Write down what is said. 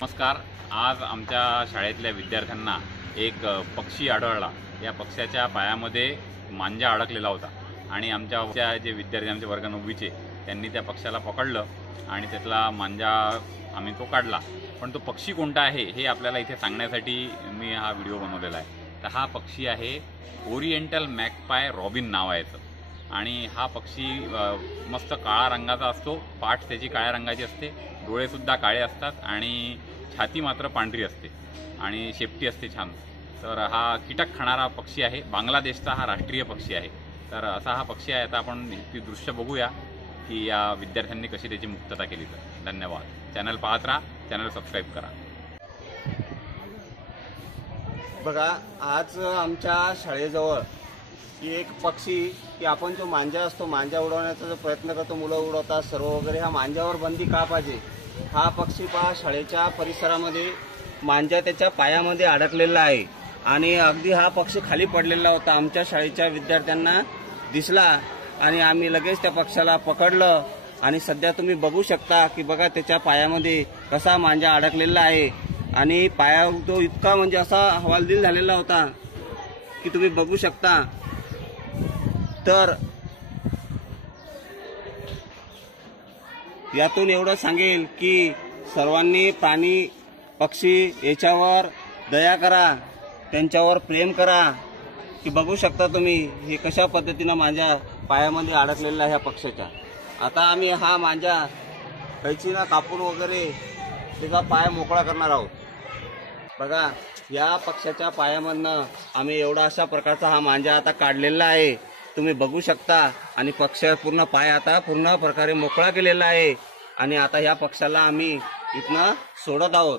नमस्कार। आज आमच्या शाळेतल्या विद्यार्थ्यांना एक पक्षी आढळला। या पक्ष्याच्या पायामध्ये मांजा अडकलेला होता आणि आमच्या जे विद्यार्थी आमच्या वर्ग 9वीचे त्यांनी त्या पक्ष्याला पकडलं आणि त्यातला मांजा आम्ही तो काढला। पण तो पक्षी कोणता आहे हे आपल्याला इथे सांगण्यासाठी मी हा व्हिडिओ बनवलेला आहे। तर हा पक्षी आहे ओरिएंटल मॅगपाय रॉबिन नाव आहे याचं आणि हा पक्षी मस्त काळा रंगाचा असतो। पाठ त्याची काळ्या रंगाची असते, डोळेसुद्धा काळे असतात आणि छाती मात्र पांढरी असते आणि शेपटी असते छान। तर हा कीटक खाणारा पक्षी आहे। बांगलादेशचा हा राष्ट्रीय पक्षी आहे। तर असा हा पक्षी आहे। आता आपण ती दृश्य बघूया की या विद्यार्थ्यांनी कशी त्याची मुक्तता केली। तर धन्यवाद। चॅनल पाहत राहा, चॅनल सबस्क्राईब करा। बघा, आज आमच्या शाळेजवळ की एक पक्षी की आपण जो मांजा असतो, मांजा उडवण्याचा जो प्रयत्न करतो, मुलं उडवतात सर्व वगैरे, हा मांजावर बंदी का पाहिजे? हा पक्षी पहा शाळेच्या परिसरामध्ये मांजा त्याच्या पायामध्ये अडकलेला आहे आणि अगदी हा पक्षी खाली पडलेला होता। आमच्या शाळेच्या विद्यार्थ्यांना दिसला आणि आम्ही लगेच त्या पक्षाला पकडलं आणि सध्या तुम्ही बघू शकता की बघा त्याच्या पायामध्ये कसा मांजा अडकलेला आहे आणि पाया तो इतका म्हणजे असा हवालदिल झालेला होता की तुम्ही बघू शकता। तर यातून एवढं सांगेल की सर्वांनी प्राणी पक्षी याच्यावर दया करा, त्यांच्यावर प्रेम करा। की बघू शकता तुम्ही हे कशा पद्धतीनं मांजा पायामध्ये अडकलेला आहे ह्या पक्षाच्या। आता आम्ही हा मांजा कैचीनं कापून वगैरे त्याचा पाय मोकळा करणार आहोत। बघा, या पक्षाच्या पायामधनं आम्ही एवढा अशा प्रकारचा हा मांजा आता काढलेला आहे, तुम्ही बघू शकता। आणि पक्ष पूर्ण पाय आता पूर्ण प्रकारे मोकळा केलेला आहे आणि आता ह्या पक्षाला आम्ही इथनं सोडत आहोत।